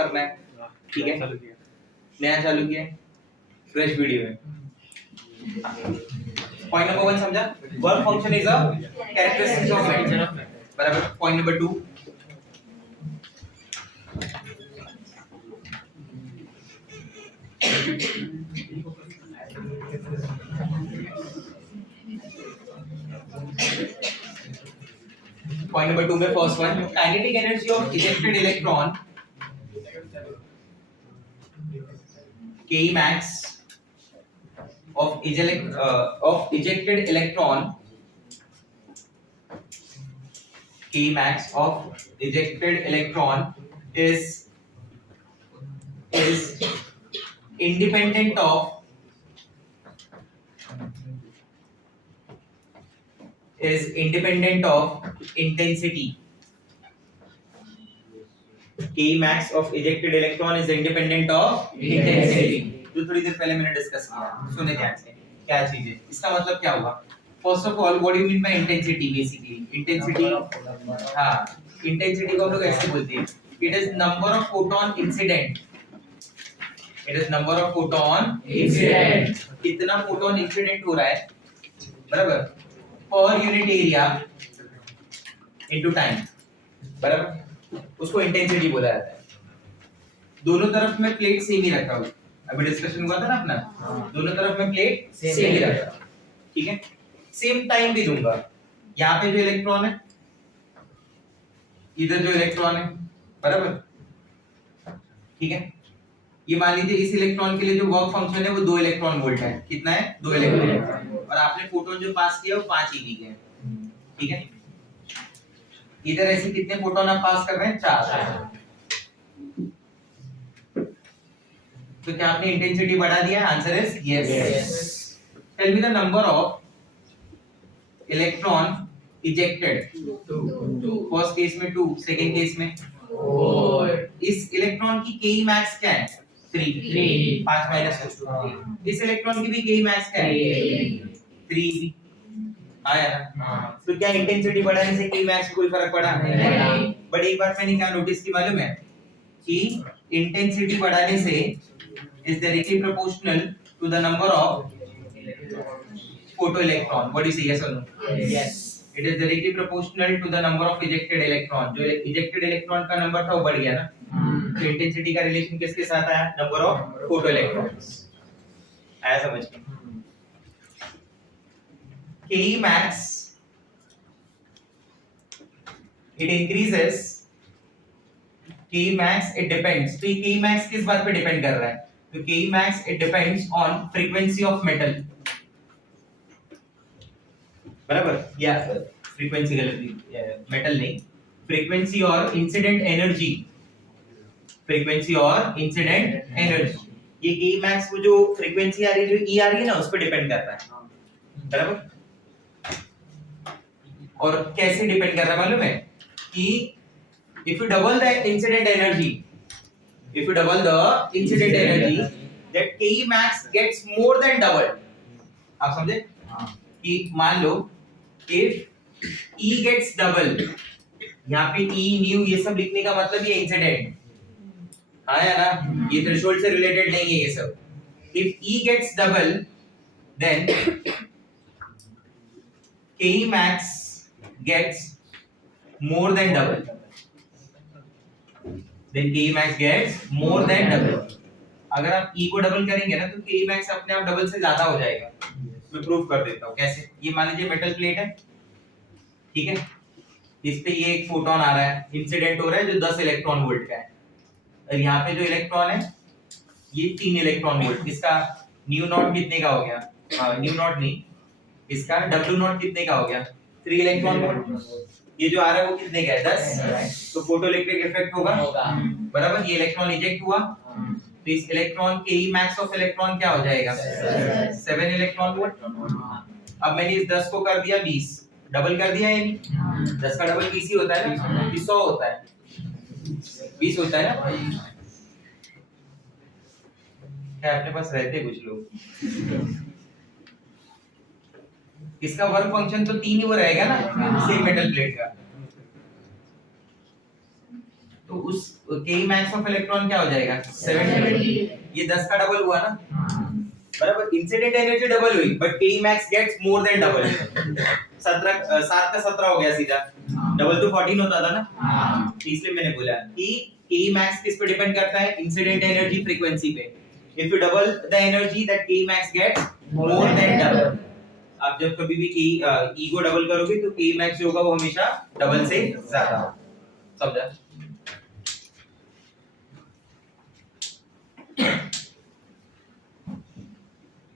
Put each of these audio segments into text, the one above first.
करना है, ठीक है, नया चालू किया है, फ्रेश वीडियो है। पॉइंट नंबर 1 समझा, work function is a characteristics of method, बराबर। पॉइंट नंबर 2, पॉइंट नंबर 2 में first one, kinetic energy of ejected electron Ke max of ejected electron, Ke max of ejected electron is independent of intensity. Ke max of ejected electron is independent of intensity. जो थोड़ी देर पहले मैंने discuss किया, सुने ध्यान से क्या चीज है, इसका मतलब क्या हुआ। First of all what do you mean by intensity? Basically intensity, हाँ, इंटेंसिटी को हम लोग ऐसे बोलते हैं, it is number of photon incident, it is number of photon incident, कितना फोटोन इंसिडेंट हो रहा है, बराबर, per unit area into time, बराबर, उसको इंटेंसिटी बोला जाता है। दोनों तरफ में प्लेट सेम ही रखा हूं, अभी डिस्कशन हुआ था ना अपना, दोनों तरफ में प्लेट सेम ही रखा, ठीक है, सेम टाइम भी दूंगा। यहाँ पे जो इलेक्ट्रॉन है, इधर जो इलेक्ट्रॉन है, बराबर, ठीक है, ये मान लीजिए इस इलेक्ट्रॉन के लिए जो वर्क फंक्शन है वो 2 इलेक्ट्रॉन वोल्ट है, कितना है, 2 इलेक्ट्रॉन, और आपने फोटोन जो पास किया वो 5 eV के, ठीक है, इधर ऐसे कितने फोटोन आप पास कर रहे हैं, 4। तो क्या आपने इंटेंसिटी बढ़ा दिया? Answer is yes. Tell me the number of electron ejected. First case में 2, सेकंड केस में 4। इस इलेक्ट्रॉन की के मैक्स क्या है? 3। 5 माइनस 2। इस इलेक्ट्रॉन की भी के मैक्स क्या है? 3 आया ना। तो क्या इंटेंसिटी बढ़ाने से के मैक्स कोई फर्क पड़ा? नहीं। बट एक बार मैंने क्या नोटिस की मालूम है कि इंटेंसिटी बढ़ाने से is directly proportional to the number of photoelectron. What do you say, yes or no? Yes. It is directly proportional to the number of ejected electron. जो ejected electron का नंबर था वो बढ़ गया ना, तो इंटेंसिटी का रिलेशन किसके साथ आया? Number of photoelectrons। आया समझ में? Ke max it increases, Ke max it depends। तो ये Ke max किस बात पे डिपेंड कर रहा है? तो Ke max it depends on frequency of metal, बराबर, या फ्रीक्वेंसी गलत, मेटल नहीं, फ्रीक्वेंसी और इंसिडेंट एनर्जी, फ्रीक्वेंसी और इंसिडेंट एनर्जी, ये Ke max वो जो फ्रीक्वेंसी आ रही है, जो E आ रही है ना, उस पर डिपेंड कर रहा है, बराबर। और कैसे डिपेंड कर रहा है मालूम है कि if you double the incident energy, if you double the incident energy, that Ke max gets more than double। आप समझे? कि मान लो if E gets double, यहाँ पे E nu ये सब लिखने का मतलब ये इंसिडेंट, हाँ या ना, ये थ्रेशोल्ड से रिलेटेड नहीं है ये सब। if E gets double, then Ke max gets more than double, then Ke max gets more than double। अगर आप E को डबल करेंगे ना तो Ke max अपने आप डबल से ज्यादा हो जाएगा। मैं प्रूफ कर देता हूँ कैसे। ये मान लीजिए मेटल प्लेट है, ठीक है, इस पे ये एक फोटोन आ रहा है, इंसिडेंट हो रहा है जो 10 इलेक्ट्रॉन वोल्ट का है, और यहाँ पे जो इलेक्ट्रॉन है ये 3 इलेक्ट्रॉन वोल्ट, इसका न्यू नॉट कितने का हो गया? न्यू नॉट नहीं, इसका डब्ल्यू नॉट कितने का हो गया? 3 इलेक्ट्रॉन वोल्ट। ये जो आ रहा है वो कितने का है? 10। तो फोटोइलेक्ट्रिक इफेक्ट होगा, बराबर। ये इलेक्ट्रॉन इजेक्ट हुआ, तो इस इलेक्ट्रॉन के ई मैक्स ऑफ इलेक्ट्रॉन क्या हो जाएगा? 7 इलेक्ट्रॉन वोल्ट। अब मैंने इस 10 को कर दिया 20, डबल कर दिया है, 10 का डबल 20 ही होता है ना, 100 होता है, 20 होता है ना। क्या अपने पास रहते कुछ लोग? इसका वर्क फंक्शन तो 3 ही वो रहेगा ना, सेम मेटल प्लेट का। तो उस के मैक्स ऑफ इलेक्ट्रॉन क्या हो जाएगा 70। ये 10 का डबल हुआ ना, बराबर। इंसिडेंट एनर्जी डबल हुई but K max gets more than double. 17 7 का 17 हो गया सीधा, डबल तो 14 होता था ना। इसलिए मैंने बोला कि के मैक्स किस पे डिपेंड करता है, इंसिडेंट एनर्जी फ्रीक्वेंसी पे। If you double the energy that K max gets more than double. आप जब कभी भी ई को डबल करोगे तो के मैक्स जो होगा वो हमेशा डबल से ज्यादा होगा, समझा?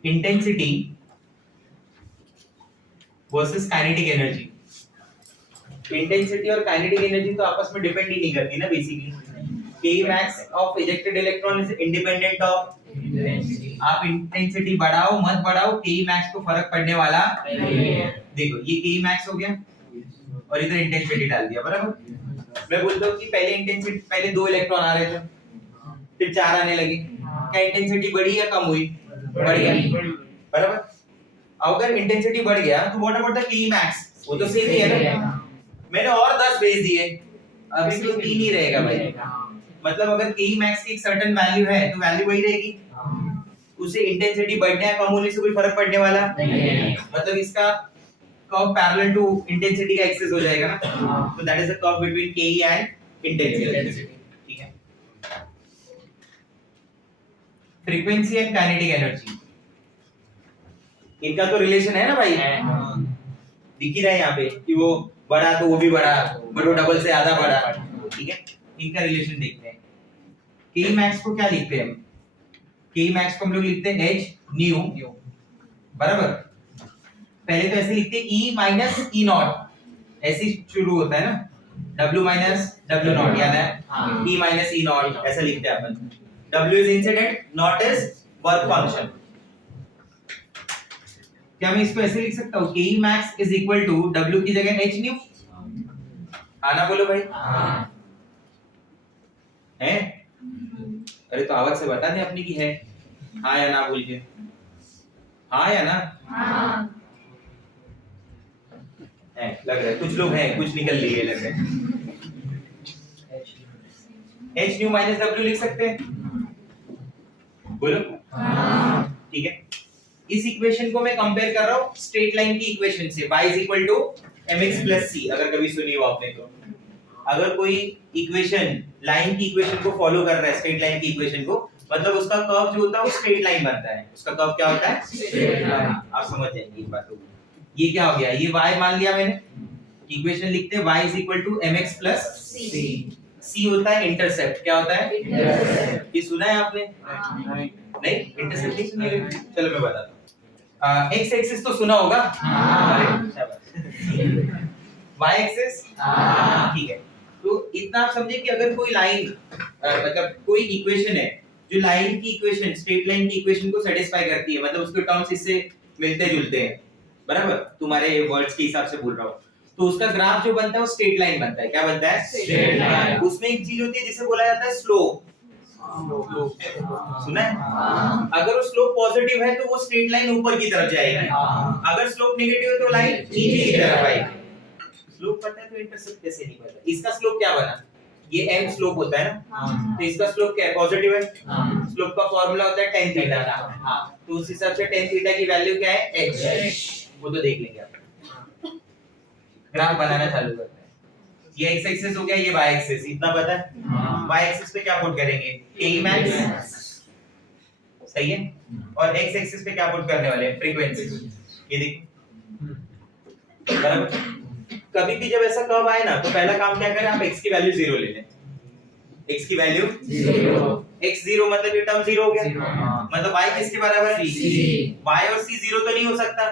Intensity versus kinetic energy. Intensity और काइनेटिक एनर्जी तो आपस में डिपेंड ही नहीं करती ना बेसिकली। के max of ejected electron is independent of intensity. आप इंटेंसिटी बढ़ाओ मत बढ़ाओ, के मैक्स को फर्क पड़ने वाला नहीं है। देखो ये के मैक्स हो गया और इधर इंटेंसिटी डाल दिया, बराबर। मैं बोलता हूँ कि पहले इंटेंसिटी, पहले 2 इलेक्ट्रॉन आ रहे थे, फिर 4 आने लगे, क्या इंटेंसिटी बढ़ी या कम हुई? बढ़ गया, बराबर। अगर इंटेंसिटी बढ़ गया तो व्हाट अबाउट द के मैक्स? वो तो सेम ही है ना। मैंने और 10 भेज दिए, अभी तो 3 ही रहेगा भाई। मतलब अगर के मैक्स की एक सर्टेन वैल्यू है तो वैल्यू वही रहेगी, उसे इंटेंसिटी बढ़ने या कम होने से कोई फर्क पड़ने वाला नहीं है। मतलब इसका कर्व पैरेलल टू इंटेंसिटी का एक्सिस हो जाएगा ना, तो that is the curve between के एंड इंटेंसिटी। ठीक है। फ्रीक्वेंसी एंड काइनेटिक एनर्जी, इनका तो रिलेशन है ना भाई, दिख ही रहा है यहाँ पे कि वो बढ़ा तो वो भी बढ़ा, बट वो डबल से ज्यादा बढ़ा। ठीक है, इनका रिलेशन देखते हैं। के मैक्स को क्या लिखते हैं हम? के मैक्स को हम लोग लिखते हैं h न्यू, बराबर। पहले तो ऐसे लिखते हैं e माइनस e नॉट, ऐसे शुरू होता है ना, w माइनस w नॉट, याद है? e माइनस e नॉट ऐसा लिखते हैं अपन। w is incident, not is work function. क्या मैं इसको ऐसे लिख सकता हूँ K max is equal to w की जगह h न्यू? आना बोलो भाई, है? अरे तो आवाज से बता दे अपनी की है, हाँ या ना बोल के। हाँ या ना? है, लग रहा है कुछ लोग हैं, कुछ निकल लिए लग रहा है। h न्यू माइनस w लिख सकते हैं, बोलो। ठीक है। इस इक्वेशन को मैं कंपेयर कर रहा हूँ स्ट्रेट लाइन की इक्वेशन से, y is equal to mx plus c। अगर कभी सुनी हो आपने तो, अगर कोई इक्वेशन लाइन की इक्वेशन को फॉलो कर रहा है, स्ट्रेट लाइन की इक्वेशन को, मतलब उसका कर्व जो होता है वो स्ट्रेट लाइन बनता है। उसका कर्व क्या होता है? Straight line. आप समझ जाएंगे इस बात को। ये क्या हो गया? ये y मान लिया मैंने, इक्वेशन लिखते हैं y is equal to mx plus c। c होता है इंटरसेप्ट। क्या होता है? इंटरसेप्ट। ये सुना है आपने? नहीं, इंटरसेप्ट नहीं सुना है? चलो मैं बताता हूँ। x एक्सिस तो सुना होगा, अरे शाबाश। y एक्सिस, ठीक है। तो इतना आप समझे कि अगर कोई लाइन, मतलब कोई इक्वेशन है जो लाइन की इक्वेशन, स्ट्रेट लाइन की इक्वेशन को सेटिस्फाई करती है, मतलब उसके टर्म्स इससे मिलते जुलते हैं, बराबर, तुम्हारे वर्ड्स के हिसाब से बोल रहा हूँ, तो उसका ग्राफ जो बनता है वो स्ट्रेट लाइन बनता है। क्या बनता है? Straight line. उसमें एक चीज होती है जिसे बोला जाता है स्लोप। सुना है? अगर वो स्लोप पॉजिटिव है तो वो स्ट्रेट लाइन ऊपर की तरफ जाएगी, अगर स्लोप नेगेटिव है तो लाइन नीचे की तरफ आएगी। स्लोप पता है तो इंटरसेप्ट कैसे नहीं पता? इसका स्लोप क्या बना? ये m स्लोप होता है ना, तो इसका स्लोप क्या है? पॉजिटिव है। स्लोप का फार्मूला होता है tan थीटा। हां, तो उस हिसाब से tan थीटा की वैल्यू क्या है? h। वो तो देख लेंगे आप। ग्राफ बनाना चालू करते हैं। ये x एक्सिस हो गया, ये y एक्सिस, इतना पता है? y एक्सिस पे क्या पुट करेंगे? k मैक्स, सही है। और x एक्सिस पे क्या पुट करने वाले हैं? फ्रीक्वेंसी। ये देखो, बराबर। कभी भी जब ऐसा कर्व आए ना तो पहला काम क्या करें? आप x की वैल्यू 0 ले लें। x की वैल्यू 0, x 0 मतलब ये टर्म 0 हो गया, मतलब y किसके बराबर है? c। y और c 0 तो नहीं हो सकता,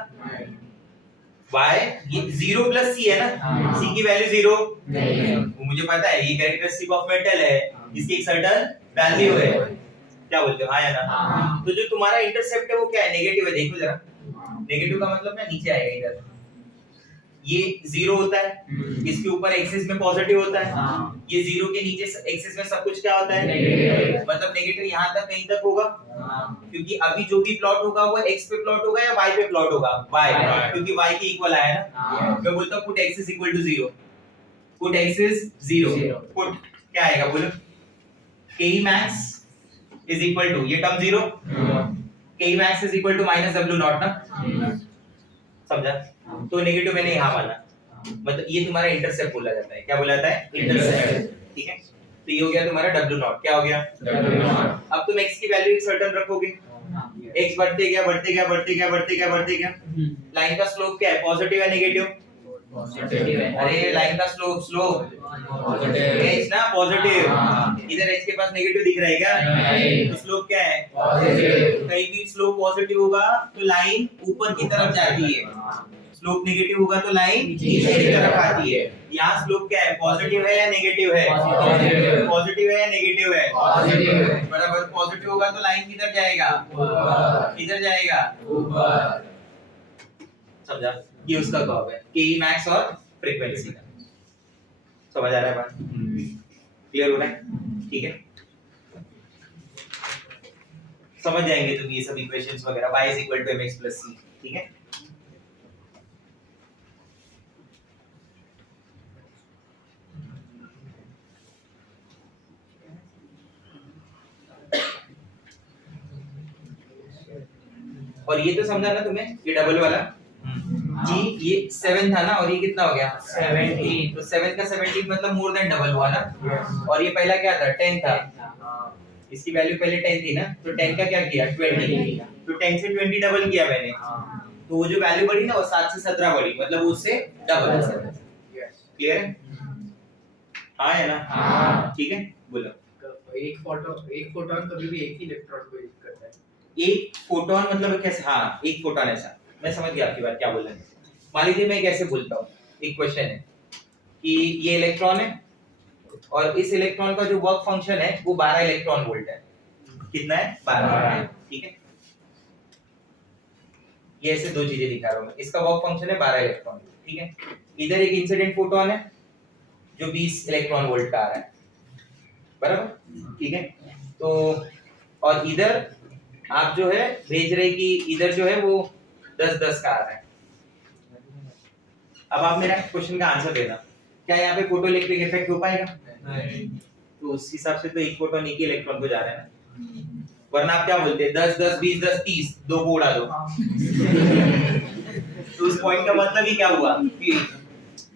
y ये 0 प्लस c है ना, c की वैल्यू 0 नहीं है। वो मुझे पता है, ये कैरेक्टरिस्टिक ऑफ मेटल है, इसकी एक सर्टेन वैल्यू है। क्या बोलते हो, हाँ या ना? तो जो तुम्हारा इंटरसेप्ट है वो क्या है? नेगेटिव है। देखो जरा, नेगेटिव का मतलब ना नीचे आएगा इधर, ये 0 होता है, इसके ऊपर एक्सिस में पॉजिटिव होता है, ये 0 के नीचे एक्सिस में सब कुछ क्या होता है? नेगेटिव। मतलब नेगेटिव यहाँ तक कहीं तक होगा, क्योंकि अभी जो भी प्लॉट होगा वो x पे प्लॉट होगा या y पे प्लॉट होगा? y, क्योंकि y के इक्वल आया ना। मैं बोलता हूँ put x is equal to 0, put x is 0, put क्या आएगा बोलो? K max is equal to, ये term zero, K max is equal to minus W not ना, समझा? तो नेगेटिव मैंने यहाँ माना, मतलब ये तुम्हारा इंटरसेप्ट बोला जाता है। क्या बोला जाता है? इंटरसेप्ट। ठीक है, तो ये हो गया तुम्हारा डब्ल्यू नॉट। क्या हो गया? W not. अब तुम x की वैल्यू एक सर्टेन रखोगे, x बढ़ते गया बढ़ते गया बढ़ते गया बढ़ते गया बढ़ते गया, लाइन का स्लोप क्या है? पॉजिटिव है नेगेटिव? पॉजिटिव है। अरे लाइन का स्लोप पॉजिटिव है ना, पॉजिटिव। इधर x के पास नेगेटिव दिख रहा है क्या? तो स्लोप क्या है? पॉजिटिव। कहीं भी स्लोप पॉजिटिव होगा तो लाइन ऊपर की तरफ जाती है, स्लोप नेगेटिव होगा तो लाइन नीचे की तरफ आती है। यहाँ स्लोप क्या है? पॉजिटिव है या नेगेटिव है? पॉजिटिव है या नेगेटिव है? पॉजिटिव। बराबर, पॉजिटिव होगा तो लाइन किधर जाएगा? किधर जाएगा? ऊपर। समझा? ये उसका कर्व है, के मैक्स और फ्रीक्वेंसी का। समझ आ रहा है बात? क्लियर हो रहा है? ठीक है, समझ जाएंगे तुम ये सब इक्वेशंस वगैरह। y = mx + c। ठीक है, और ये तो समझा ना तुम्हें, ये डबल वाला जी, ये 7 था ना, और ये कितना हो गया? 17। तो 7 का 17 मतलब मोर देन डबल हुआ ना। और ये पहला क्या था? 10 था, इसकी वैल्यू पहले 10 थी ना, तो 10 का क्या किया? 20। तो 10 से 20 डबल किया मैंने, तो वो जो वैल्यू बढ़ी ना वो 7 से 17 बढ़ी, मतलब उससे डबल। क्लियर है? हाँ है ना? हाँ। ठीक है, बोलो। एक फोटोन कभी भी एक ही इलेक्ट्रॉन को यूज करता है। एक फोटोन मतलब कैसे? हाँ, एक फोटोन ऐसा, मैं समझ गया आपकी बात क्या बोल रहे हैं। मान लीजिए मैं कैसे बोलता हूँ, एक क्वेश्चन है कि ये इलेक्ट्रॉन है और इस इलेक्ट्रॉन का जो वर्क फंक्शन है वो 12 इलेक्ट्रॉन वोल्ट है। कितना है? 12। ठीक है, ये ऐसे दो चीजें दिखा रहा हूँ मैं, इसका वर्क फंक्शन है 12 इलेक्ट्रॉन। ठीक है, इधर एक इंसिडेंट फोटोन है जो 20 इलेक्ट्रॉन वोल्ट का आ रहा है, बराबर? ठीक है, तो और इधर आप जो है भेज रहे कि इधर जो है वो 10-10 का आ रहा है। अब आप मेरा क्वेश्चन का आंसर देना, क्या यहाँ पे फोटो इलेक्ट्रिक इफेक्ट हो पाएगा? नहीं। तो उस हिसाब से तो एक फोटोन एक ही इलेक्ट्रॉन को जा रहा है ना, वरना आप क्या बोलते हैं 10-10 20-10 30 दो को उड़ा दो। तो उस पॉइंट का मतलब ही क्या हुआ कि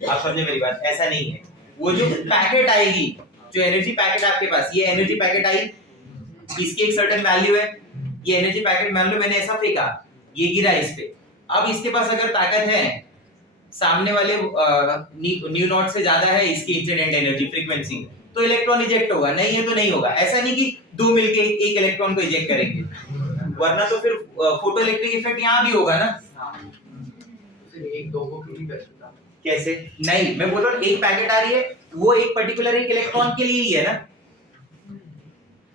आप समझे मेरी बात? ऐसा नहीं है, वो जो पैकेट आएगी, जो एनर्जी पैकेट आपके पास, ये एनर्जी पैकेट आई, इसकी एक सर्टेन वैल्यू है, ये एनर्जी पैकेट मान लो मैंने ऐसा फेंका, ये गिरा इस पे, अब इसके पास अगर ताकत है सामने वाले न्यू नॉट से ज्यादा है इसकी इंसिडेंट एनर्जी फ्रीक्वेंसी, तो इलेक्ट्रॉन इजेक्ट होगा, नहीं है तो नहीं होगा। ऐसा नहीं कि दो मिलके एक इलेक्ट्रॉन को इजेक्ट करेंगे, वरना तो फिर फोटो इलेक्ट्रिक इफेक्ट यहाँ भी होगा ना। फिर एक दो को क्यों नहीं कर सकता? कैसे? नहीं, मैं बोल रहा हूँ एक पैकेट आ रही है, वो एक पर्टिकुलर एक इलेक्ट्रॉन के लिए ही है ना,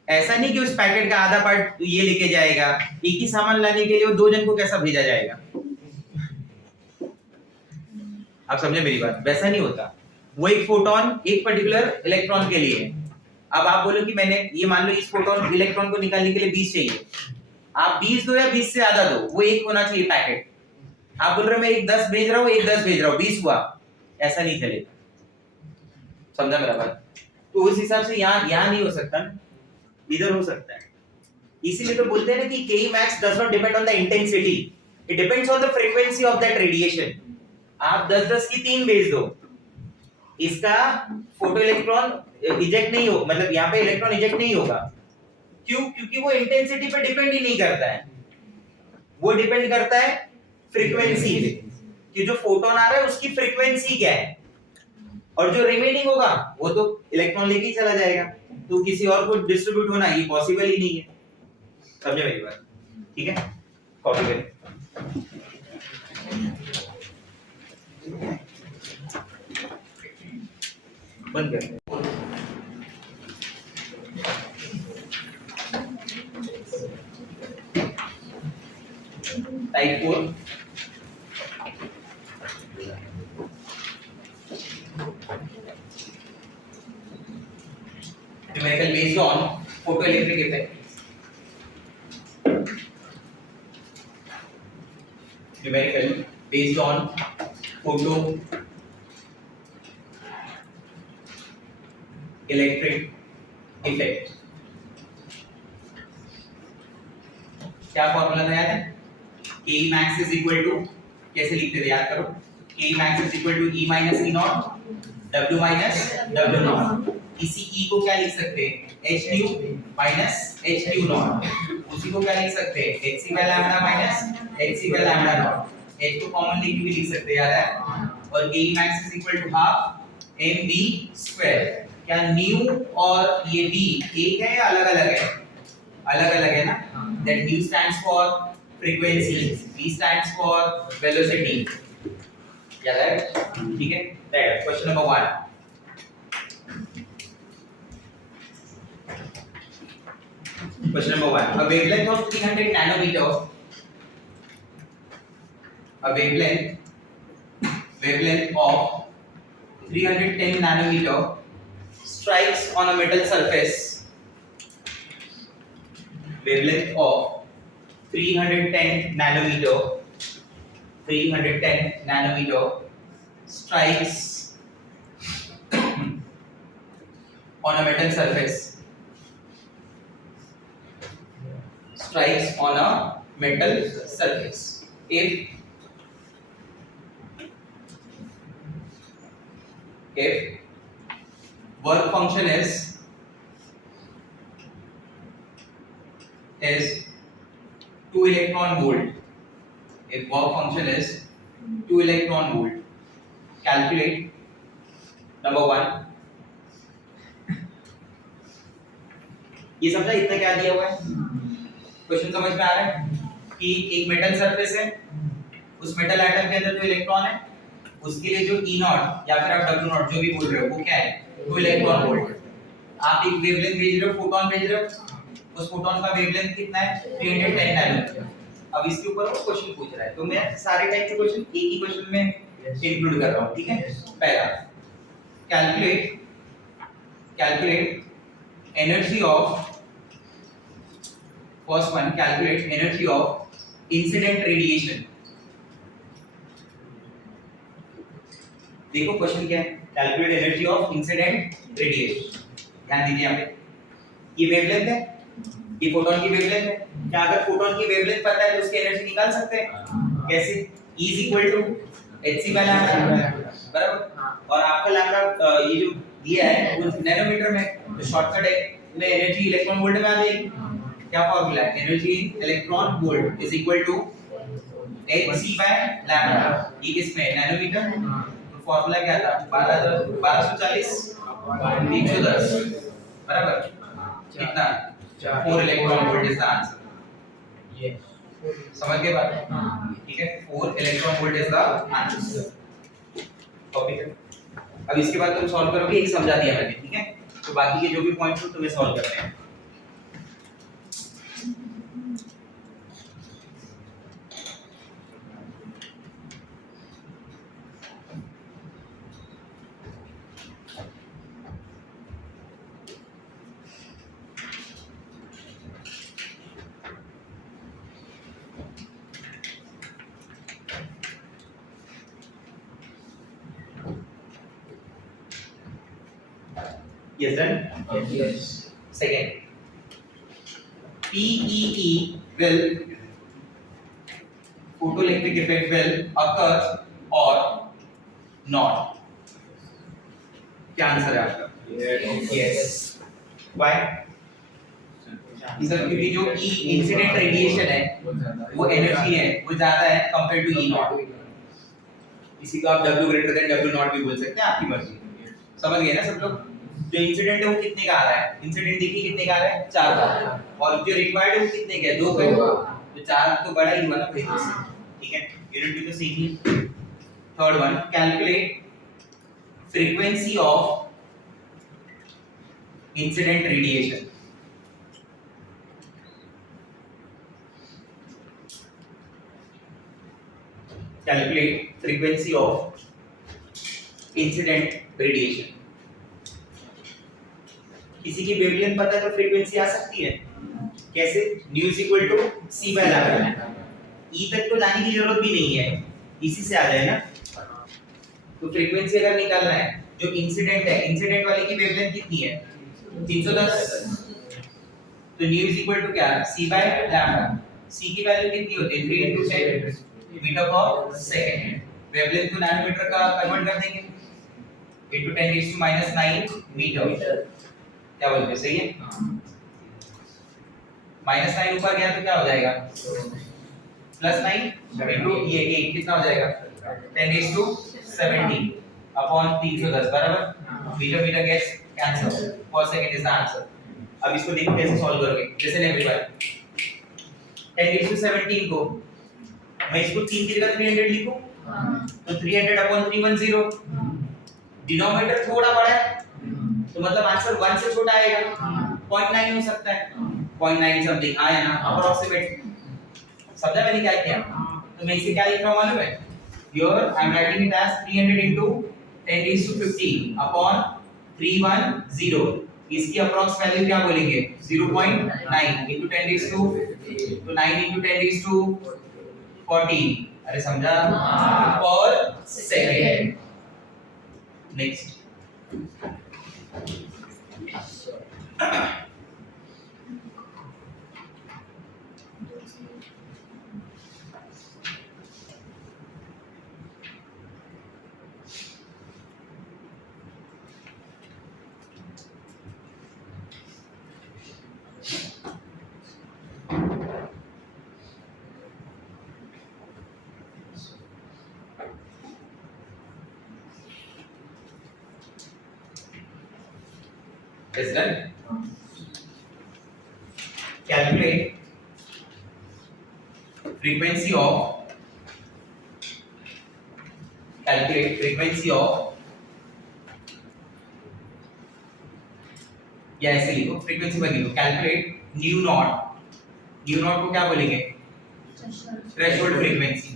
ऐसा नहीं कि उस पैकेट का आधा पार्ट ये लेके जाएगा, एक ही सामान लाने के लिए वो दो जन को कैसा भेजा जाएगा? आप समझे मेरी बात? वैसा नहीं होता, वो एक फोटोन एक पर्टिकुलर इलेक्ट्रॉन के लिए है। अब आप बोलो कि मैंने ये मान लो इस फोटोन इलेक्ट्रॉन को निकालने के लिए 20 चाहिए, आप 20 दो या 20 से ज्यादा दो, वो एक होना चाहिए पैकेट। आप बोल रहे हो मैं एक 10 भेज रहा हूँ, एक 10 भेज रहा हूँ, 20 हुआ, ऐसा नहीं चलेगा। समझा मेरा बात? तो उस हिसाब से यहाँ नहीं हो सकता ना, इधर हो सकता है। इसीलिए तो बोलते हैं ना कि Ke max does not depend on the intensity, it depends on the frequency of that radiation। आप 10-10 की 3 भेज दो, इसका फोटो इलेक्ट्रॉन इजेक्ट नहीं हो, मतलब यहाँ पे इलेक्ट्रॉन इजेक्ट नहीं होगा। क्यों? क्योंकि वो इंटेंसिटी पे डिपेंड ही नहीं करता है, वो डिपेंड करता है फ्रीक्वेंसी पे, कि जो फोटोन आ रहा है उसकी फ्रीक्वेंसी क्या है, और जो रिमेनिंग होगा वो तो इलेक्ट्रॉन लेके ही चला जाएगा, तो किसी और को डिस्ट्रीब्यूट होना ये पॉसिबल ही नहीं है। समझे मेरी बात? ठीक है, कॉपी करें। बंद कर। Type 4 numerical based on photoelectric effect, numerical based on photoelectric electric effect. क्या फॉर्मूला था याद है? Ke max is equal to, कैसे लिखते थे याद करो, Ke max is equal to E minus E naught W minus W naught। इसी E को क्या लिख सकते हैं? H nu minus H nu naught। उसी को क्या लिख सकते हैं? Hc by lambda minus Hc by lambda naught। H को कॉमन लेके भी लिख सकते हैं, याद है? और Ke max is equal to half mv square। क्या nu और ये v एक है या अलग अलग है? अलग अलग है ना? That nu stands for frequency, v stands for velocity। याद है? ठीक है? Right, question number 1। Question number 1, a wavelength of 300 nanometer, a wavelength of 310 nanometer strikes on a metal surface, wavelength of 310 nanometer strikes on a metal surface, strikes on a metal surface if work function is 2 electron volt, if work function is 2 electron volt, calculate number 1। ये समझा इतना क्या दिया हुआ है? Question समझ में आ रहा है कि एक मेटल सरफेस है, उस मेटल एटम के अंदर जो इलेक्ट्रॉन है उसके लिए जो E नॉट या फिर आप W नॉट जो भी बोल रहे हो वो क्या है? 2 इलेक्ट्रॉन वोल्ट। आप एक वेवलेंथ भेज रहे हो, फोटोन भेज रहे हो, उस फोटोन का वेवलेंथ कितना है? 310 नैनोमीटर। अब इसके ऊपर वो क्वेश्चन पूछ रहा है, तो मैं सारे टाइप के क्वेश्चन एक ही क्वेश्चन में इंक्लूड कर रहा हूं, ठीक है? पहला, calculate energy of, first one, calculate energy of incident radiation. देखो क्वेश्चन क्या है, calculate energy of incident radiation. ध्यान दीजिए यहाँ पे, ये वेवलेंथ है, ये फोटोन की वेवलेंथ है। क्या अगर फोटोन की वेवलेंथ पता है तो उसकी एनर्जी निकाल सकते हैं? कैसे? E is equal to hc by lambda, बराबर? और आपका लैम्डा ये जो दिया है वो नैनोमीटर में, तो शॉर्टकट है, में एनर्जी इलेक्ट्रॉन वोल्ट में आ जाएगी। क्या फॉर्मूला है? Energy electron volt is equal to hc by lambda। ये किसमें? नैनोमीटर। तो फॉर्मूला क्या था? 1240 310, बराबर? कितना? 4 electron volt is the answer. समझ गए बात? ठीक है, 4 electron volt is the answer. Topic है। अब इसके बाद तुम सॉल्व करोगे, एक समझा दिया मैंने, ठीक है? तो बाकी के जो भी पॉइंट्स हो तुम्हें सॉल्व करने हैं। Yes, done? Yes. Second, PEE will, photoelectric effect will occur or not? क्या आंसर है आपका? Yes. Why? सर क्योंकि जो E इंसिडेंट रेडिएशन है वो एनर्जी है, वो ज्यादा है कंपेयर टू E नॉट। इसी को आप W greater than W not भी बोल सकते हैं, आपकी मर्जी। समझ गए ना सब लोग? जो इंसिडेंट है वो कितने का आ रहा है? इंसिडेंट देखिए कितने का आ रहा है? 4 का। और जो रिक्वायर्ड है वो कितने का है? 2 का। तो 4 तो बड़ा ही हुआ ना भाई, ठीक है? यूनिट भी तो सीखी। Third one, calculate frequency of incident radiation. Calculate frequency of incident radiation. किसी की वेवलेंथ पता है तो फ्रीक्वेंसी आ सकती है। कैसे? Nu is equal to C by lambda. E तक तो जाने की जरूरत भी नहीं है, इसी से आ जाए ना। तो फ्रीक्वेंसी अगर निकालना है जो इंसिडेंट है, इंसिडेंट वाले की वेवलेंथ कितनी है 310, तो न्यू इज इक्वल टू क्या c बाय लैम्डा। c की वैल्यू कितनी होती है 3 into 10 metre per second. Wavelength को नैनोमीटर का कन्वर्ट कर देंगे into 10⁻⁹ मीटर। क्या बोलते हैं, सही है? -9 ऊपर गया तो क्या हो जाएगा +9 into ये 8 कितना हो जाएगा 10⁻17 अपॉन 310 बराबर। मीटर मीटर गेट्स कैंसिल, पर सेकंड इज द आंसर। अब इसको देखो कैसे सॉल्व करोगे। जैसे एवरीवन 10⁻17 को मैं इसको 3 की जगह 300 लिखूं, तो 300 अपॉन 310। डिनोमिनेटर थोड़ा बड़ा है तो मतलब आंसर 1 से छोटा आएगा, 0.9 हो सकता है, 0.9 समथिंग आया ना अप्रोक्सीमेट। समझा मैंने क्या किया? तो मैं इसे क्या लिख रहा हूं मालूम है? Here I am writing it as 300 into 10⁻15 upon 310। इसकी अप्रोक्स वैल्यू क्या बोलेंगे 0.9 into 10⁻, तो 9 into 10⁻14। अरे समझा? पर second. Next is done. Calculate frequency of या ऐसे लिखो फ्रीक्वेंसी पर लिखो कैलकुलेट न्यू नॉट को क्या बोलेंगे थ्रेशोल्ड फ्रीक्वेंसी।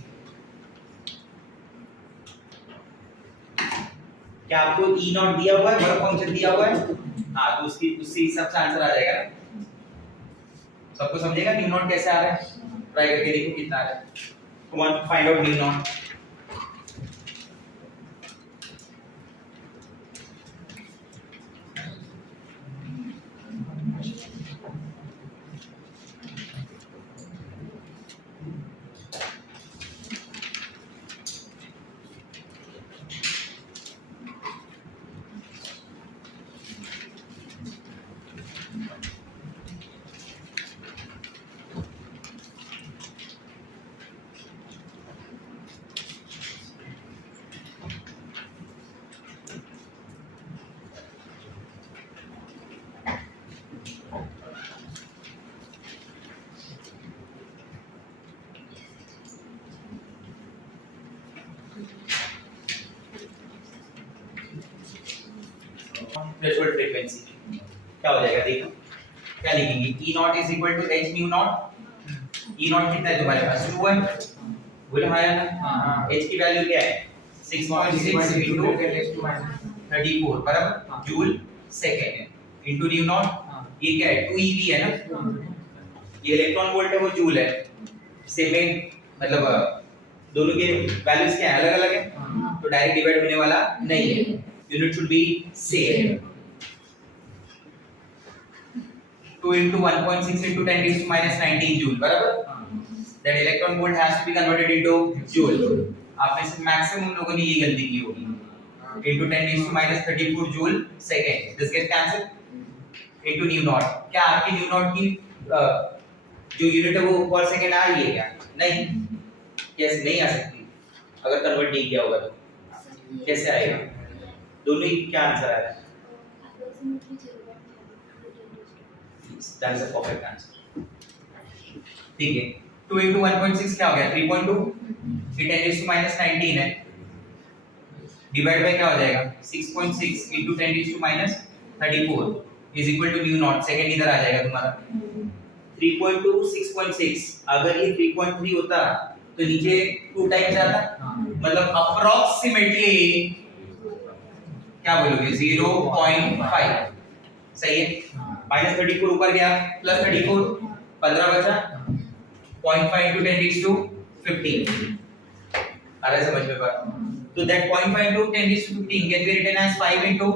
क्या आपको ई नॉट दिया हुआ है, वर्क फंक्शन दिया हुआ है? हाँ, तो उसकी उसी हिसाब से आंसर आ जाएगा। सबको समझेगा न्यू नॉट कैसे आ रहा है? ट्राई करके देखो कितना आ रहा है। Come on find out nu not. Threshold frequency क्या हो जाएगा देखो, क्या लिखेंगे E not is equal to H nu not. E not कितना है तुम्हारे पास 2 है, बोले हाँ ना? H की वैल्यू क्या है 6.6 into 10⁻34 बराबर joule second into new not. ये क्या है 2 eV है ना, ये इलेक्ट्रॉन वोल्ट है वो जूल है। सेम मतलब दोनों के वैल्यूज क्या है अलग अलग है, तो डायरेक्ट डिवाइड होने वाला नहीं है, unit should be same. 2 into 1.6 into 10⁻⁻19 joule बराबर। That electron volt has to be converted into joule. आप में से मैक्सिमम लोगों ने ये गलती की होगी, into 10⁻34 joule second. This get cancel into new not. क्या आपकी न्यू नॉट की जो यूनिट है वो पर सेकंड आ रही है क्या? नहीं, कैसे नहीं आ सकती अगर कन्वर्ट नहीं किया होगा तो कैसे आएगा? दोनों ही क्या आंसर आ रहा है? That is a perfect answer. ठीक है, 2 into 1.6 क्या हो गया 3.2, फिर 10⁻⁻19 है, डिवाइड बाय क्या हो जाएगा 6.6 into 10⁻⁻34 is equal to new not. Second इधर आ जाएगा तुम्हारा 3.2 6.6। अगर ये 3.3 होता तो नीचे 2 टाइम्स आता, मतलब अप्रोक्सीमेटली क्या बोलोगे 0.5। सही है, -34 ऊपर गया +34 15 बचा 0.5 into 10⁻15। आ रहा है समझ में बात? So that 0.5 into 10 raised to 15 can be written as 5 into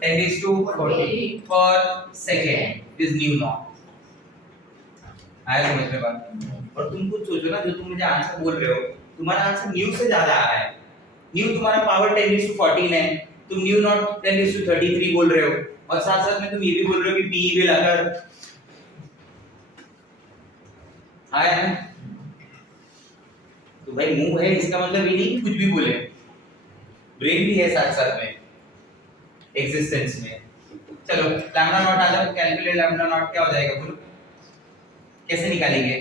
10 raised to 40 per second is nu naught. आया समझ में बात? और तुम कुछ सोचो ना, जो तुम मुझे आंसर बोल रहे हो, तुम्हारा आंसर न्यू से ज्यादा आ रहा है। न्यू तुम्हारा पावर 10 raised to 14 है, तुम न्यू नॉट 10 raised to 33 बोल रहे हो, और साथ साथ में तुम ये भी बोल रहे हो कि पी विल अगर आया है। तो भाई मूव है, इसका मतलब ये नहीं कि कुछ भी बोले, ब्रेन भी है साथ साथ में एग्जिस्टेंस में। चलो लैम्डा नॉट आ जाओ, कैलकुलेट लैम्डा नॉट क्या हो जाएगा बोलो, कैसे निकालेंगे?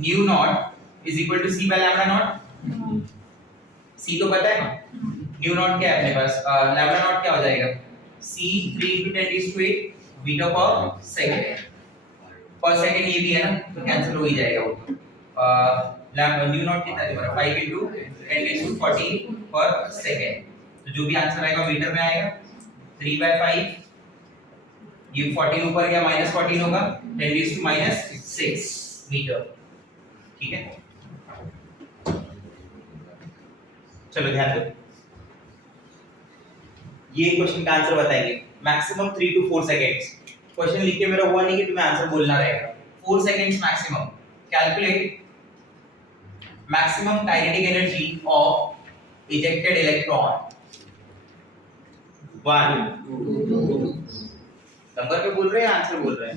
Nu not is equal to C by lambda not. C तो पता है ना, न्यू नॉट क्या है अपने पास, लैम्डा नॉट क्या हो जाएगा, सी 3 into 10 raised to 8 metre per second. पर सेकंड ये भी है ना, तो कैंसिल हो ही जाएगा वो। न्यू नॉट कितना है तुम्हारा, 5 into 10 raised to 14 पर सेकंड। तो जो भी आंसर आएगा मीटर में आएगा, 3/5, ये 14 ऊपर गया -14 होगा, 10 raised to -6 मीटर। ठीक है, चलो ध्यान दो, ये क्वेश्चन का आंसर बताएंगे। Maximum 3 to 4 seconds. क्वेश्चन लिख के मेरा हुआ नहीं कि तुम्हें आंसर बोलना रहेगा। 4 seconds maximum. Calculate maximum kinetic energy of ejected electron. 1 number पे बोल रहे हैं, आंसर बोल रहे हैं?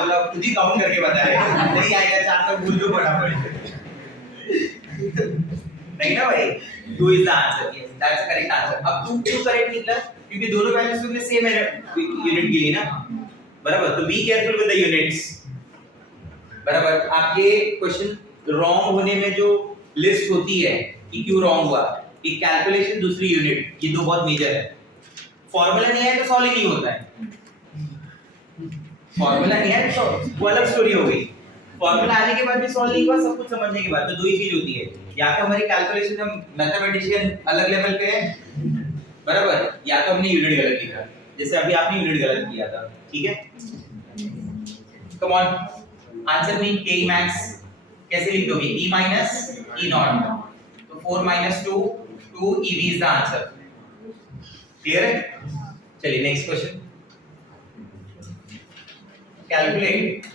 मतलब खुद ही काउंट करके बता रहे हैं, नहीं आएगा चार तो भूल जो पड़ा पड़े। नहीं ना भाई, 2 is the answer, yes that's the correct answer. अब 2 क्यों करेक्ट निकला, क्योंकि दोनों वैल्यूज तुमने सेम यूनिट की ली ना, बराबर। तो be careful with the units, बराबर। आपके क्वेश्चन रॉन्ग होने में जो लिस्ट होती है कि क्यों रॉन्ग हुआ, एक कैलकुलेशन दूसरी यूनिट, ये दो बहुत मेजर है। फार्मूला नहीं है तो सॉल्व ही नहीं होता है, फार्मूला नहीं है तो वो अलग स्टोरी हो गई। फार्मूला आने के बाद भी सॉल्व नहीं हुआ, सब कुछ समझने के बाद, तो दो ही चीज होती है, या तो हमारी कैलकुलेशन हम मैथमेटिशियन अलग लेवल पे है, बराबर, या तो हमने यूनिट गलत लिखा, जैसे अभी आपने यूनिट गलत किया था। ठीक है, कम ऑन, आंसर में k max कैसे लिख दोगे, e minus e naught, तो 4 minus 2 2 ev is the answer। Clear है? चलिए next question. Calculate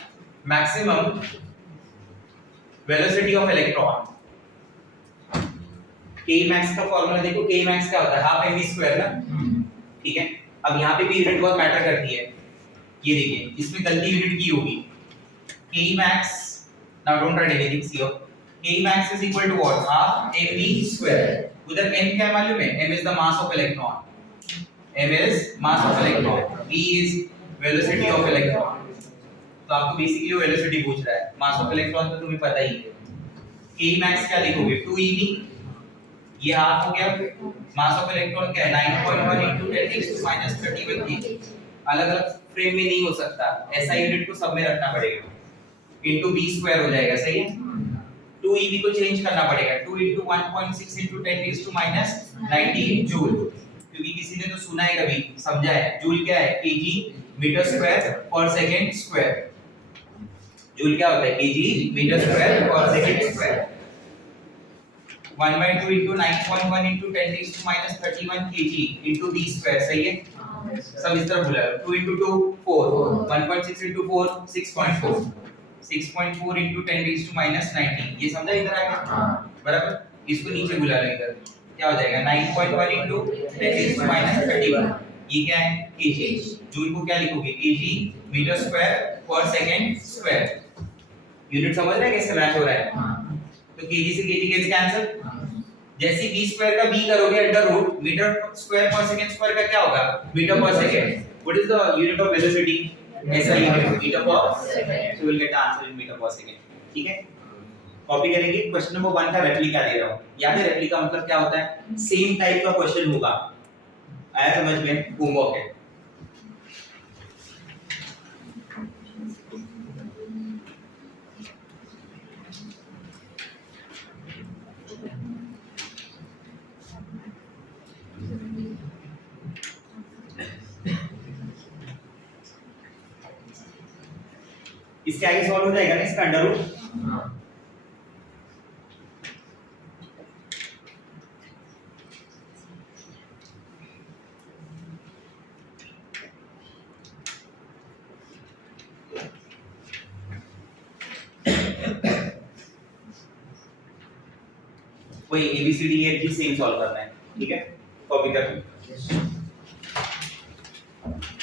maximum velocity of electron. k max का फॉर्मूला देखो, k max क्या होता है, हाफ mv स्क्वायर ना। ठीक है, अब यहाँ पे भी यूनिट बहुत मैटर करती है। ये देखिए, इसमें गलती यूनिट की होगी, k max, now don't write anything, see here, k max is equal to what, half mv square। उधर m क्या है मालूम है, m is the mass of electron, m is mass of electron, v is velocity of electron। तो आपको basically वो velocity पूछ रहा है, मास ऑफ इलेक्ट्रॉन तो तुम्हें पता ही है। k max क्या लिखोगे, 2ev, ये हाफ हो गया। मास ऑफ इलेक्ट्रॉन क्या है, 9.1 into 10 raised to -31 kg। अलग अलग फ्रेम में नहीं हो सकता, ऐसा यूनिट को सब में रखना पड़ेगा, into v स्क्वायर हो जाएगा, सही है। 2ev को चेंज करना पड़ेगा, 2 into 1.6 into 10 raised to -19 joule, क्योंकि किसी ने तो सुना है कभी, समझा है, जूल क्या है, kg metre square per second square. Joule क्या होता है, kg metre square per second square. 1/2 into 9.1 into 10 raised to -31 kg into v square, सही है। सब इस तरफ बुला लो, 2 into 2 4, 1.6 into 4 6.4, 6.4 into 10 raised to -19, ये समझा इधर आ गया, बराबर। इसको नीचे बुला लो, इधर क्या हो जाएगा, 9.1 into 10 raised to -31, ये क्या है, kg। जूल को क्या लिखोगे, kg metre square per second square. Unit समझ रहे हैं कैसे मैच हो रहा है? तो kg से kg गेट्स कैंसिल। जैसे v स्क्वायर का v करोगे under root, metre square per second square का क्या होगा, metre per second. What is the unit of velocity, ऐसा unit metre per second, so will get answer in metre per second. ठीक है, copy करेंगे। Question number 1 का replica दे रहा हूं, याद है रेप्लिका मतलब क्या होता है, सेम टाइप का क्वेश्चन होगा, आया समझ में, होमवर्क है। इसके आगे सॉल्व हो जाएगा ना इसका अंडर रूट। वही ABCD E भी सेम सॉल्व करना है, ठीक है, कॉपी कर लो।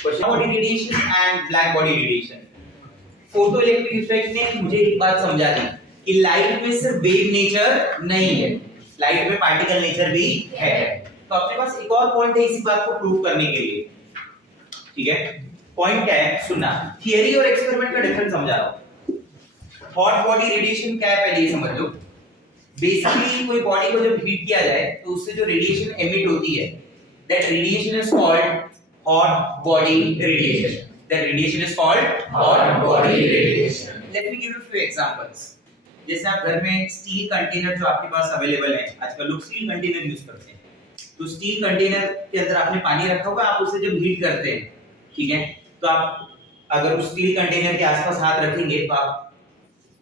Question body radiation and black body radiation. Photoelectric effect ने मुझे एक बात समझा दी कि लाइट में सिर्फ वेव नेचर नहीं है, लाइट में पार्टिकल नेचर भी है। तो अपने पास एक और पॉइंट है इसी बात को प्रूव करने के लिए, ठीक है। पॉइंट क्या है सुनना, थियरी और एक्सपेरिमेंट का डिफरेंस समझा रहा हूं। हॉट बॉडी रेडिएशन क्या है पहले ये समझ लो। बेसिकली कोई बॉडी को जब हीट किया जाए तो उससे जो रेडिएशन एमिट होती है, that radiation is called hot body radiation. That radiation is called hot body radiation. Let me give you few examples. जैसे आप घर में स्टील कंटेनर जो आपके पास अवेलेबल है, आजकल लोग स्टील कंटेनर यूज करते हैं, तो स्टील कंटेनर के अंदर आपने पानी रखा होगा, आप उसे जब हीट करते हैं, ठीक है, तो आप अगर उस स्टील कंटेनर के आसपास हाथ रखेंगे तो आप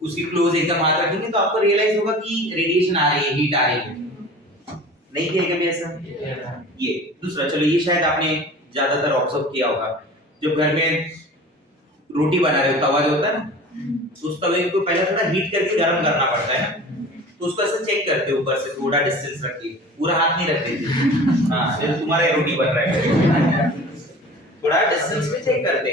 उसकी क्लोज एकदम हाथ रखेंगे तो आपको रियलाइज होगा कि रेडिएशन आ रही है, हीट आ रही है। नहीं किया कभी ऐसा? ये दूसरा, चलो ये शायद आपने ज्यादातर ऑब्जर्व किया होगा, जब घर में रोटी बना रहे हो, तवा जो होता है ना, तो उस तवे को पहले थोड़ा हीट करके गर्म करना पड़ता है ना, तो उसको ऐसे चेक करते हो ऊपर से, थोड़ा डिस्टेंस रख के, पूरा हाथ नहीं रखते थे। हां, जैसे तुम्हारा रोटी बन रहा है, थोड़ा डिस्टेंस में चेक करते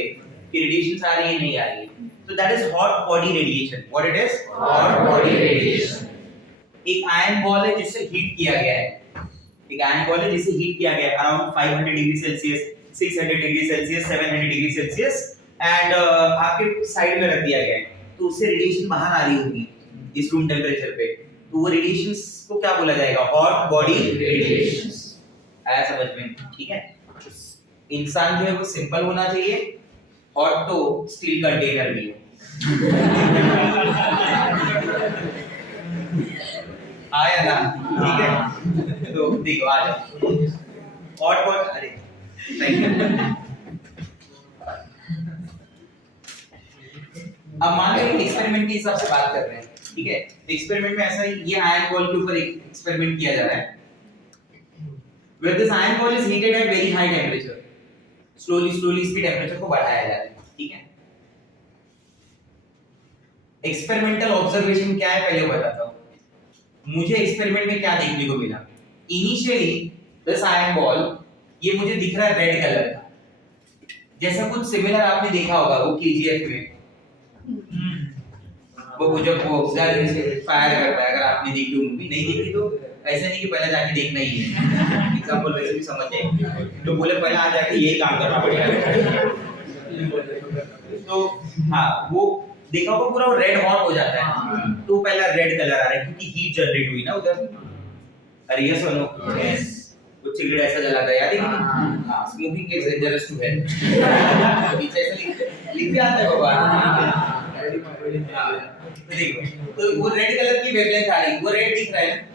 कि रेडिएशन आ रही है नहीं आ रही है। So that is hot body radiation. What it is? Hot body radiation. एक आयन बॉल है जिसे हीट किया गया है, एक आयन बॉल है जिसे हीट किया गया है around 500 degree Celsius, 600 degree Celsius, 700 degree Celsius, and आपके साइड में रख दिया गया है, तो उससे रेडिएशन बाहर आ रही होगी इस रूम टेम्परेचर पे, तो वो रेडिएशंस को क्या बोला जाएगा? Hot body radiations. आया समझ में? ठीक है। इंसान जो है वो सिंपल होना चाहिए, और तो स्टील कंटेनर भी है। आया ना? ठीक है, तो देखो आ जाओ हॉट बॉडी। अरे थैंक यू। अब मान लो एक्सपेरिमेंट के हिसाब से बात कर रहे हैं, ठीक है। एक्सपेरिमेंट में ऐसा ही, ये आयन बॉल के ऊपर एक एक्सपेरिमेंट किया जा रहा है, where this iron ball is heated at very high temperature. slowly इसकी टेम्परेचर को बढ़ाया जा रहा है, ठीक है। एक्सपेरिमेंटल ऑब्जर्वेशन क्या है पहले बताता हूं। मुझे एक्सपेरिमेंट में क्या देखने को मिला, इनिशियली दिस आयरन बॉल, ये मुझे दिख रहा है रेड कलर का, जैसा कुछ सिमिलर आपने देखा होगा वो KGF में, वो जब वो गन से फायर करता है, अगर आपने देखी हो मूवी, नहीं देखी तो ऐसा नहीं कि पहले जाके देखना ही है, एग्जांपल वैसे भी समझ जाए, तो बोले पहले आ जाके यही काम करना पड़ेगा। तो हाँ, वो देखा होगा पूरा रेड हॉट हो जाता है, तो पहला रेड कलर आ रहा है क्योंकि हीट जनरेट हुई ना उधर। अरे यस और नो? यस। वो सिगरेट ऐसा जलाता है, याद है कि हां, smoking is dangerous to health, पीछे ऐसे लिख के आता है बाबा। तो देखो, तो वो रेड कलर की वेवलेंथ आ रही, वो रेड दिख रहा है।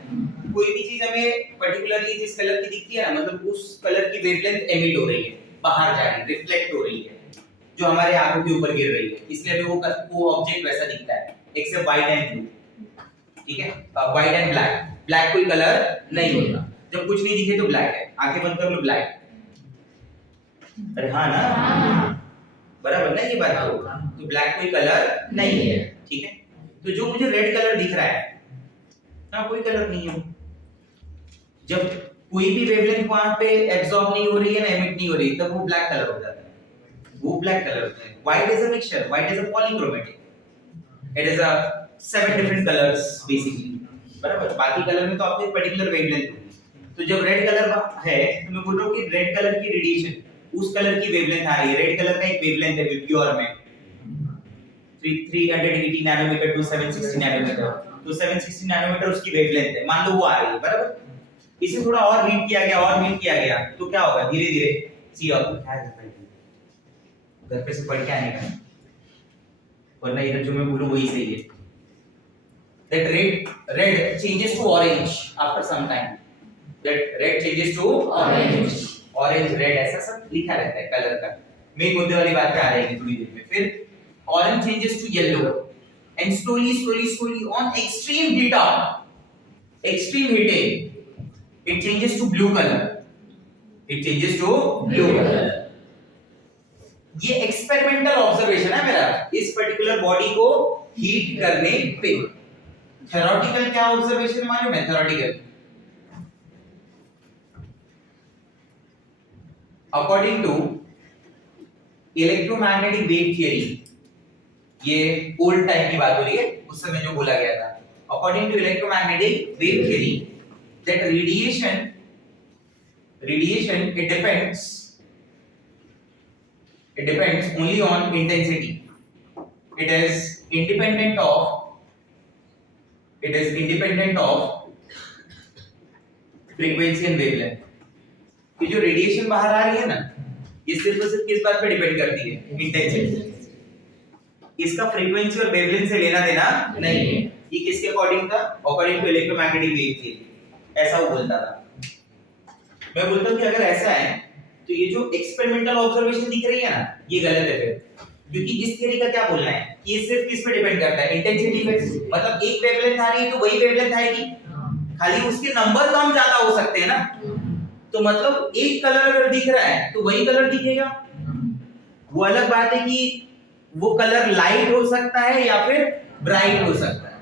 कोई भी चीज हमें पर्टिकुलरली जिस कलर की दिखती है ना, मतलब उस कलर की वेवलेंथ एमिट हो रही है, बाहर जा रही है, रिफ्लेक्ट हो रही है, जो हमारे आंखों के ऊपर गिर रही है, इसलिए हमें वो ऑब्जेक्ट वैसा दिखता है, एक्सेप्ट व्हाइट एंड ब्लू, ठीक है। व्हाइट एंड ब्लैक, ब्लैक कोई कलर नहीं होता, जब कुछ नहीं दिखे तो ब्लैक है, आंखें बंद कर लो ब्लैक। अरे हाँ ना, बराबर ना ये बात? तो ब्लैक कोई कलर नहीं है, ठीक है। तो जो मुझे रेड कलर दिख रहा है ना, कोई कलर नहीं है। जब कोई भी वेवलेंथ वहां पे एब्सॉर्ब नहीं हो रही है ना, एमिट नहीं हो रही, तब वो ब्लैक कलर हो जाता है, वो ब्लैक कलर होता है। White is a mixture, white is a polychromatic, it is a 7 different colours basically, बराबर। बाकी कलर में तो आपको एक पर्टिकुलर वेवलेंथ होगी। तो जब रेड कलर है, तो मैं बोल रहा हूं कि रेड कलर की रेडिएशन उस कलर की वेवलेंथ आ रही है। रेड कलर का एक वेवलेंथ है प्योर में 380 नैनोमीटर टू 760 नैनोमीटर, तो 760 नैनोमीटर उसकी वेवलेंथ है, मान लो वो आ रही है, बराबर। इसे थोड़ा और हीट किया गया, और हीट किया गया, तो क्या होगा? धीरे धीरे सी और घर पे से पढ़ के आने का, वरना इधर जो मैं बोलूं वही सही है। That red changes to orange after some time. That red changes to orange. Orange, red ऐसा सब लिखा रहता है कलर का। मेन मुद्दे वाली बात पे आ जाएगी थोड़ी देर में। फिर orange changes to yellow, and slowly on extreme heating, it changes to blue color. ये एक्सपेरिमेंटल ऑब्जर्वेशन है मेरा इस पर्टिकुलर बॉडी को हीट करने पे। थ्योरेटिकल क्या ऑब्जर्वेशन मालूम है? Theoretical according to electromagnetic wave theory, ये ओल्ड टाइम की बात हो रही है, उस समय जो बोला गया था, according to electromagnetic wave theory that radiation it depends only on intensity. It is independent of frequency and wavelength. कि जो रेडिएशन बाहर आ रही है ना, ये सिर्फ और सिर्फ किस बात पे डिपेंड करती है? इंटेंसिटी। इसका फ्रीक्वेंसी और वेवलेंथ से लेना देना नहीं है। ये किसके अकॉर्डिंग था? According to electromagnetic wave theory, ऐसा वो बोलता था। मैं बोलता हूँ कि अगर ऐसा है तो ये जो एक्सपेरिमेंटल ऑब्जर्वेशन दिख रही है ना, ये गलत है फिर, क्योंकि इस थ्योरी का क्या बोलना है कि ये सिर्फ किस पे डिपेंड करता है? इंटेंसिटी पे। मतलब एक वेवलेंथ आ रही है तो वही वेवलेंथ आएगी, खाली उसके नंबर कम ज्यादा हो सकते हैं ना। तो मतलब एक कलर अगर दिख रहा है तो वही कलर दिखेगा। वो अलग बात है कि वो कलर लाइट हो सकता है या फिर ब्राइट हो सकता है।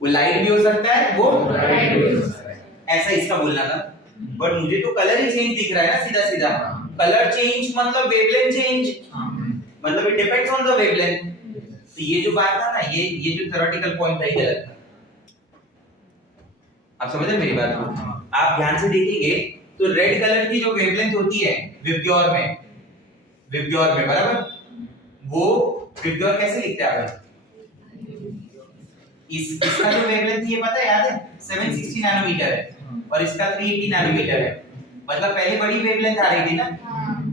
वो लाइट भी हो सकता है, वो ब्राइट भी हो सकता है, ऐसा इसका बोलना था। बट मुझे तो कलर ही चेंज दिख रहा है ना, सीधा सीधा। कलर चेंज मतलब वेवलेंथ चेंज, मतलब it depends on the wavelength. तो ये जो बात था ना, ये जो थ्योरेटिकल पॉइंट था, ये गलत था। आप समझ रहे हैं मेरी बात को? आप ध्यान से देखेंगे तो रेड कलर की जो वेवलेंथ होती है विबग्योर में बराबर, वो विबग्योर कैसे लिखते हैं आप? इसका जो वेवलेंथ ये पता है, याद है? 760 नैनोमीटर है और इसका 380 नैनोमीटर है। मतलब पहले बड़ी वेवलेंथ आ रही थी ना,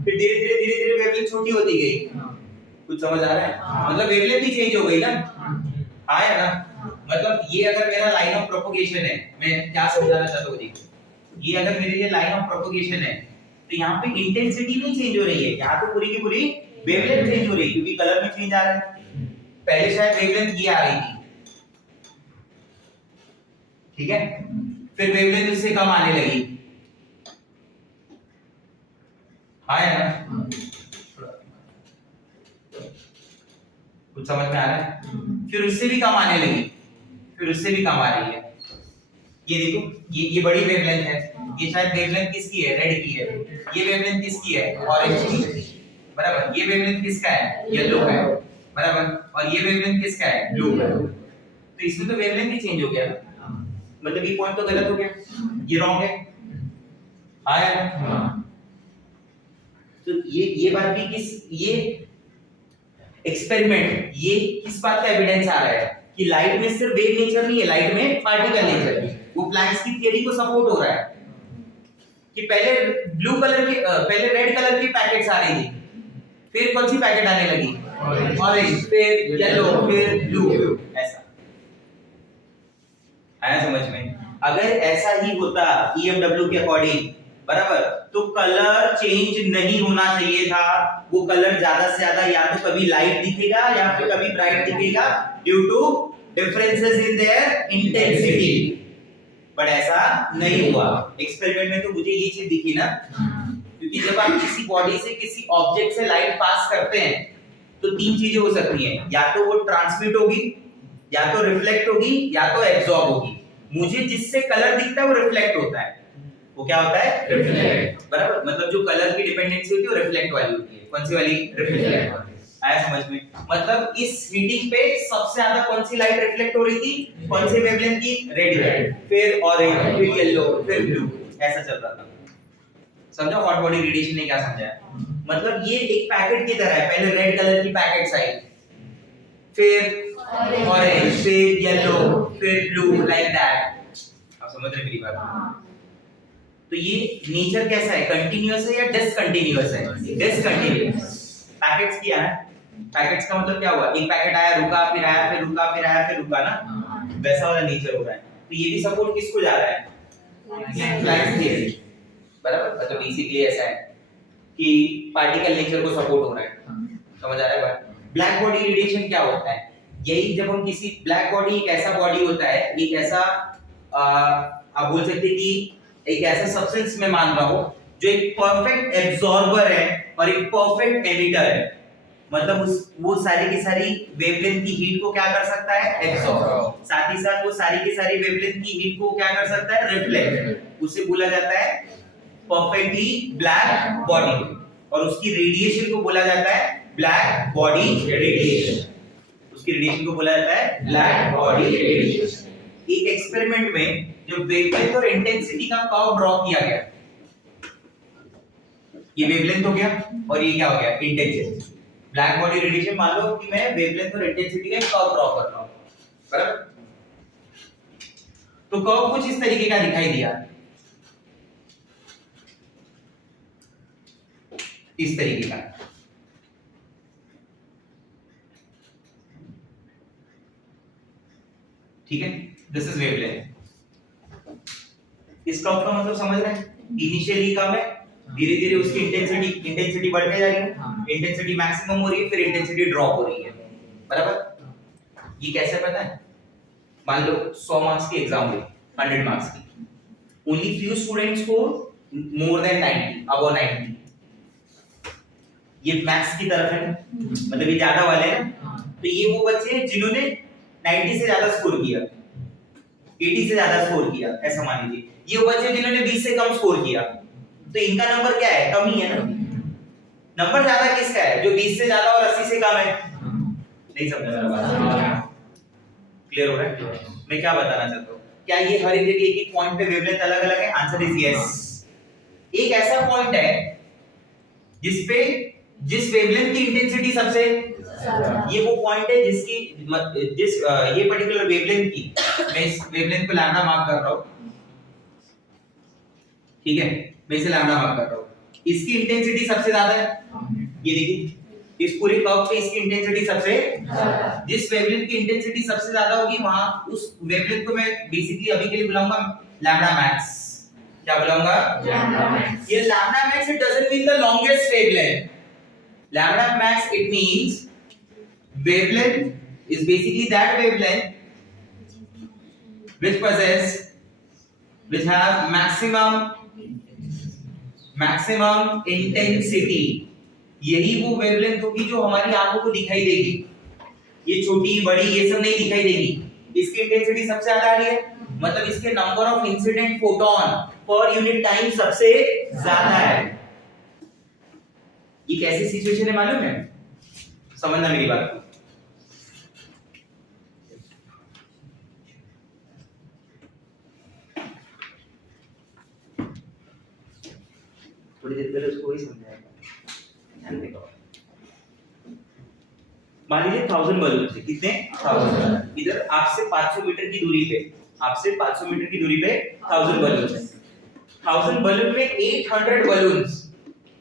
फिर धीरे धीरे वेवलेंथ छोटी होती गई। कुछ समझ आ रहा है? मतलब वेवलेंथ ही चेंज हो गई ना, आया ना? मतलब ये अगर मेरा लाइन ऑफ प्रोपगेशन है, मैं क्या समझाना चाहता हूँ, देखो ये अगर मेरे लिए लाइन ऑफ प्रोपगेशन है तो यहाँ पे इंटेंसिटी नहीं चेंज हो रही है, यहाँ तो पूरी की पूरी वेवलेंथ चेंज हो रही है, क्योंकि कलर में चेंज आ रहा है। पहले शायद वेवलेंथ ये आ रही थी, ठीक है, फिर वेवलेंथ उससे कम आने लगी, आया ना? कुछ समझ में आ रहा है? फिर उससे भी कम आने लगी, फिर उससे भी कम आ रही है। ये देखो, ये बड़ी वेवलेंथ है, ये शायद वेवलेंथ किसकी है? रेड की है। ये वेवलेंथ किसकी है? ऑरेंज की, बराबर। ये वेवलेंथ किसका है? येलो का है, बराबर। और ये वेवलेंथ किसका है? ब्लू का। तो इसमें तो वेवलेंथ ही चेंज हो गया ना, मतलब ये पॉइंट तो गलत हो गया, ये रॉन्ग है, आया ना? तो ये बात भी ये एक्सपेरिमेंट, ये किस बात का एविडेंस आ रहा है कि लाइट में सिर्फ वेव नेचर नहीं है, लाइट में पार्टिकल नेचर भी। वो प्लैंक्स की थ्योरी को सपोर्ट हो रहा है कि पहले पहले रेड कलर की पैकेट्स आ रही थी, फिर कौन सी पैकेट आने लगी? ऑरेंज, फिर येलो, फिर ब्लू, ऐसा। आया समझ में? अगर ऐसा ही होता EMW के अकॉर्डिंग, बराबर, तो कलर चेंज नहीं होना चाहिए था। वो कलर ज्यादा से ज्यादा या तो कभी लाइट दिखेगा या फिर कभी ब्राइट दिखेगा, due to differences in their intensity. But ऐसा नहीं हुआ। एक्सपेरिमेंट में तो मुझे ये चीज दिखी ना, क्योंकि जब आप किसी बॉडी से किसी ऑब्जेक्ट से लाइट पास करते हैं तो तीन चीजें हो सकती हैं, या तो वो ट्रांसमिट होगी, या तो रिफ्लेक्ट होगी, या तो एब्जॉर्ब होगी। मुझे जिससे कलर दिखता है वो रिफ्लेक्ट होता है। वो क्या होता है? रिफ्लेक्ट, बराबर। मतलब जो कलर की डिपेंडेंसी होती है वो रिफ्लेक्ट वाली होती है। कौन सी वाली? रिफ्लेक्ट वाली। आया समझ में? मतलब इस हीटिंग पे सबसे ज्यादा कौन सी लाइट रिफ्लेक्ट हो रही थी? कौन से वेवलेंथ की? रेड लाइट, फिर ऑरेंज, फिर येलो, फिर ब्लू, ऐसा चल रहा था। समझो हॉट बॉडी रेडिएशन ने क्या समझाया? मतलब ये एक पैकेट की तरह है, पहले रेड कलर की पैकेट्स आई, फिर ऑरेंज, फिर येलो, फिर ब्लू, लाइक दैट। आप समझ रहे मेरी बात? तो ये नेचर कैसा है? कंटीन्यूअस है या डिसकंटीन्यूअस है? डिसकंटीन्यूअस। पैकेट्स किया है, पैकेट्स का मतलब क्या हुआ? एक पैकेट आया, रुका, फिर आया, फिर रुका, फिर आया, फिर रुका ना, वैसा वाला नेचर हो रहा है। तो ये भी सपोर्ट किसको जा रहा है? प्लैंक्स थ्योरी, बराबर। मतलब बेसिकली ऐसा है कि पार्टिकल नेचर को सपोर्ट हो रहा है। समझ आ रहा है बात? ब्लैक बॉडी रेडिएशन क्या होता है? यही जब हम किसी ब्लैक बॉडी एक ऐसा बॉडी होता है, एक ऐसा आप बोल सकते हैं कि एक ऐसा सब्सटेंस में मान रहा हूं जो एक परफेक्ट एब्जॉर्बर है और एक परफेक्ट एमिटर है। मतलब वो सारी की सारी वेवलेंथ की हीट को क्या कर सकता है? एब्जॉर्ब। साथ ही साथ वो सारी की सारी वेवलेंथ की हीट को क्या कर सकता है? रिफ्लेक्ट। उसे बोला जाता है परफेक्टली ब्लैक बॉडी, और उसकी रेडिएशन को बोला जाता है ब्लैक बॉडी रेडिएशन। उसकी रेडिएशन को बोला जाता है ब्लैक बॉडी रेडिएशन। एक एक्सपेरिमेंट में जो वेवलेंथ और इंटेंसिटी का कर्व ड्रॉ किया गया, ये वेवलेंथ हो गया और ये क्या हो गया? इंटेंसिटी। ब्लैक बॉडी रेडिएशन मान लो कि मैं वेवलेंथ और इंटेंसिटी का कर्व ड्रॉ कर रहा हूं, बराबर? तो कर्व कुछ इस तरीके का दिखाई दिया, इस तरीके का। ठीक है, दिस इज वेवलेंथ। इस कर्व का मतलब समझ रहे हैं? इनिशियली कम है, धीरे धीरे उसकी इंटेंसिटी बढ़ते जा रही है, इंटेंसिटी मैक्सिमम हो रही है, फिर इंटेंसिटी ड्रॉप हो रही है, बराबर? ये कैसे पता है? मान लो 100 मार्क्स की एग्जाम हुई, 100 मार्क्स की, ओनली फ्यू स्टूडेंट्स को मोर देन 90, अबव 90। ये मैथ्स की तरफ है, मतलब ये ज्यादा वाले हैं। तो ये वो बच्चे हैं जिन्होंने 90 से ज्यादा स्कोर किया, 80 से ज्यादा स्कोर किया, ऐसा मान लीजिए। ये वो बच्चे जिन्होंने 20 से कम स्कोर किया, तो इनका नंबर क्या है? कम ही है ना। नंबर ज्यादा किसका है? जो 20 से ज्यादा और 80 से कम है। नहीं समझ मेरा बात? क्लियर हो रहा है? मैं क्या बताना चाहता हूँ? क्या ये हर एक जगह एक एक पॉइंट पे वेवलेंथ अलग अलग है? Answer is yes. एक ऐसा पॉइंट है जिस वेवलेंथ की इंटेंसिटी सबसे ज्यादा, ये वो पॉइंट है जिस ये पर्टिकुलर वेवलेंथ की, मैं इस वेवलेंथ को लैम्डा मार्क कर रहा हूँ, ठीक है? मैं इसे लैम्डा मार्क कर रहा हूँ। इसकी इंटेंसिटी सबसे ज्यादा है, ये देखिए, इस पूरे कर्व पे इसकी इंटेंसिटी सबसे ज्यादा। जिस वेवलेंथ की इंटेंसिटी सबसे ज्यादा होगी वहां उस वेवलेंथ को मैं बेसिकली अभी के लिए बुलाऊंगा लैम्डा मैक्स। क्या बुलाऊंगा? Lambda max. ये lambda max it doesn't mean the longest wavelength. Lambda max it means wavelength is basically that wavelength which have maximum intensity। यही वो वेवलेंथ होगी जो हमारी आंखों को दिखाई देगी। ये छोटी बड़ी ये सब नहीं दिखाई देगी। इसकी इंटेंसिटी सबसे ज्यादा आ रही है, मतलब इसके number of incident photon per unit time सबसे ज्यादा है। ये कैसी सिचुएशन है मालूम है? समझना मेरी बात को। थोड़ी देर पहले उसको वही समझाएगा, ध्यान देखो। मान लीजिए 1000 बलून थे, कितने? 1000। इधर आपसे 500 मीटर की दूरी पे, 1000 बलून है। 1000 बलून में 800 बलून्स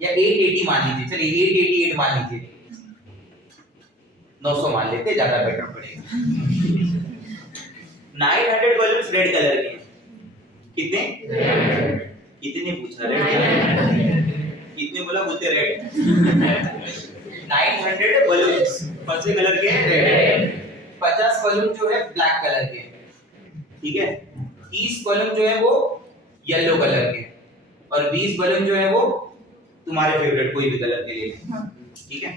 या 880 मान लीजिए, चलिए 888 मान लीजिए, 900 मान लेते, ज्यादा बेटर पड़ेगा। 900 बलून्स रेड कलर के, कितने? कितने पूछा? रेड। कितने बोला? बोलते रेड। 900 बलून्स कौन से कलर के? रेड। 50 बलून जो है ब्लैक कलर के, ठीक है? 30 बलून जो है वो येलो कलर के, और 20 बलून जो है वो तुम्हारे फेवरेट कोई भी कलर के लिए, ठीक है?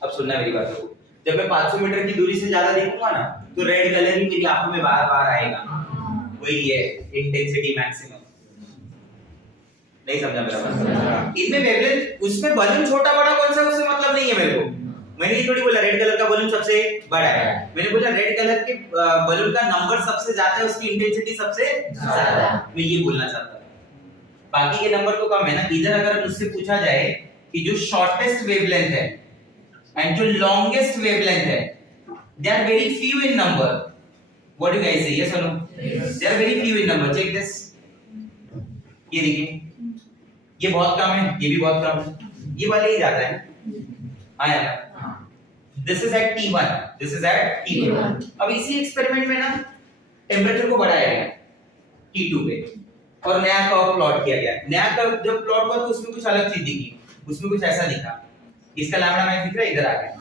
अब सुनना मेरी बात को। जब मैं 500 मीटर की दूरी से ज्यादा देखूंगा ना, तो रेड कलर ही मेरी आंखों में बार-बार आएगा। वही है इंटेंसिटी मैक्सिमम। नहीं समझा मेरा बात? इनमें वेवलेंथ, उसमें बलून छोटा बड़ा कौन सा उससे मतलब नहीं है मेरे को। मैंने ये थोड़ी बोला रेड कलर का बलून सबसे बड़ा है, मैंने बोला रेड कलर के बलून का नंबर सबसे ज्यादा है, उसकी इंटेंसिटी सबसे ज्यादा। मैं ये बोलना चाहता हूं। बाकी के नंबर तो कम है ना। इधर अगर मुझसे पूछा जाए कि जो शॉर्टेस्ट वेवलेंथ है एंड जो लॉन्गेस्ट वेवलेंथ है, they are very few in number. What do guys say? Yes और no? They are very few in number. Check this. ये देखिए, ये बहुत कम है, ये भी बहुत कम है, ये वाले ही ज्यादा है। आया? This is at T1, this is at T1। अब इसी एक्सपेरिमेंट में ना टेंपरेचर को बढ़ाया गया T2 पे और नया कर्व प्लॉट किया गया। नया कर्व जब प्लॉट हुआ तो उसमें कुछ अलग चीज दिखी, उसमें कुछ ऐसा दिखा। इसका लैम्डा मैक्स दिख रहा है, इधर आ गया।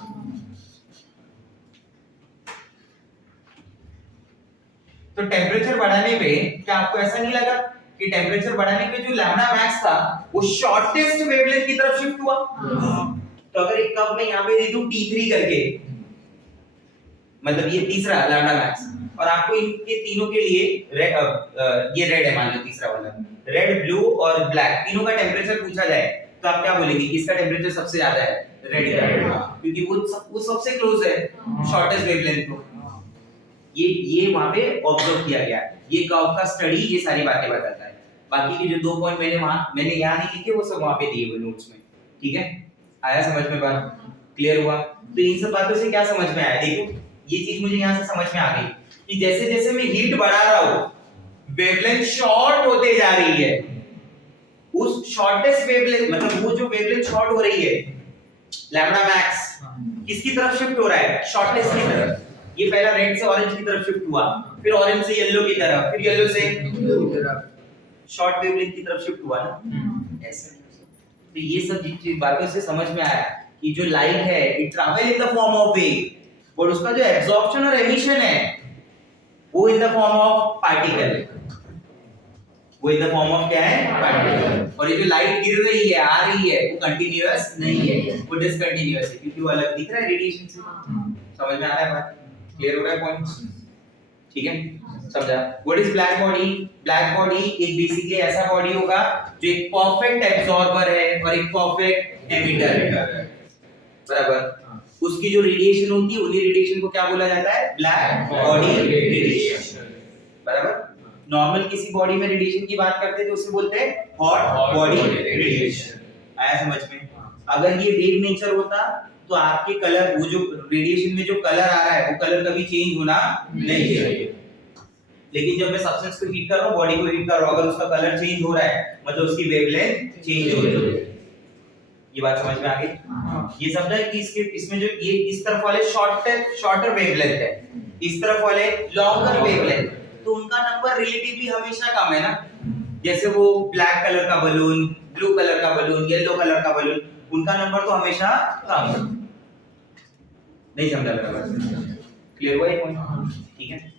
तो टेम्परेचर बढ़ाने पे क्या आपको ऐसा नहीं लगा कि टेम्परेचर बढ़ाने पे जो लैम्डा मैक्स था वो शॉर्टेस्ट वेवलेंथ की तरफ शिफ्ट हुआ? तो अगर एक कप में यहाँ पे दे दूं T3 करके, मतलब ये तीसरा लैम्डा मैक्स, और आपको इनके तीनों के लिए ये रेड है मान लो, तीसरा वाला रेड, ब्लू और ब्लैक, तीनों का टेम्परेचर पूछा जाए तो आप क्या बोलेंगे? किसका टेम्परेचर सबसे ज्यादा है? रेड का, क्योंकि वो सबसे क्लोज है शॉर्टेस्ट वेवलेंथ को। ये वहां पे ऑब्जर्व किया गया, ये कर्व का स्टडी ये सारी बातें बताता है। बाकी के जो 2 पॉइंट मैंने यहाँ नहीं लिखे, वो सब वहां पे दिए हुए नोट्स में। ठीक है, आया समझ में बात? क्लियर हुआ? तो इन सब बातों से क्या समझ में आया? देखो ये चीज मुझे यहाँ से समझ में आ गई कि जैसे जैसे मैं हीट बढ़ा रहा हूँ वेवलेंथ शॉर्ट होते जा रही है। उस शॉर्टेस्ट वेवलेंथ, मतलब वो जो वेवलेंथ शॉर्ट हो रही है लैम्डा मैक्स, किसकी तरफ शिफ्ट हो रहा है? शॉर्टेस्ट की तरफ। ये पहला रेड से ऑरेंज की तरफ शिफ्ट हुआ, फिर ऑरेंज से येलो की तरफ, फिर येलो से शॉर्ट वेवलेंथ की तरफ शिफ्ट हुआ ना, ऐसे। तो ये सब चीज बातों से समझ में आया कि जो लाइट है it travel in the form of wave, और उसका जो एब्जॉर्प्शन और एमिशन है वो in the form of particle, वो इन द फॉर्म ऑफ क्या है? पार्टिकल। और ये जो लाइट गिर रही है, आ रही है, वो कंटीन्यूअस नहीं है, वो डिसकंटीन्यूअस है, क्योंकि वो अलग दिख रहा है रेडिएशन से। समझ में आ रहा है बात? क्लियर हो रहा है पॉइंट्स? ठीक है, समझा? What is black body? Black body एक बेसिकली ऐसा बॉडी होगा जो एक परफेक्ट एब्जॉर्बर है और एक परफेक्ट एमिटर है, बराबर? उसकी जो रेडिएशन होती है, उन्हीं रेडिएशन को क्या बोला जाता है? ब्लैक बॉडी रेडिएशन, बराबर? नॉर्मल किसी बॉडी में रेडिएशन की बात करते हैं तो उसे बोलते हैं हॉट बॉडी रेडिएशन। आया समझ में? अगर ये वेव नेचर होता तो आपके कलर, वो जो रेडिएशन में जो कलर आ रहा है वो कलर कभी चेंज होना नहीं चाहिए। लेकिन जब मैं सब्सटेंस को हीट कर रहा हूं, बॉडी को हीट कर रहा हूं, अगर उसका कलर चेंज हो रहा है मतलब उसकी वेवलेंथ चेंज हो रही है। ये बात समझ में आ गई? ये समझा कि इसमें जो ये इस तरफ वाले शॉर्टर वेवलेंथ है, इस तरफ वाले लॉन्गर वेवलेंथ, तो उनका नंबर रिलेटिवली हमेशा कम है ना। जैसे वो ब्लैक कलर का बलून, ब्लू कलर का बलून, येलो कलर का बलून, उनका नंबर तो हमेशा कम है। नहीं समझा मेरा बात? क्लियर हुआ ये पॉइंट? ठीक है।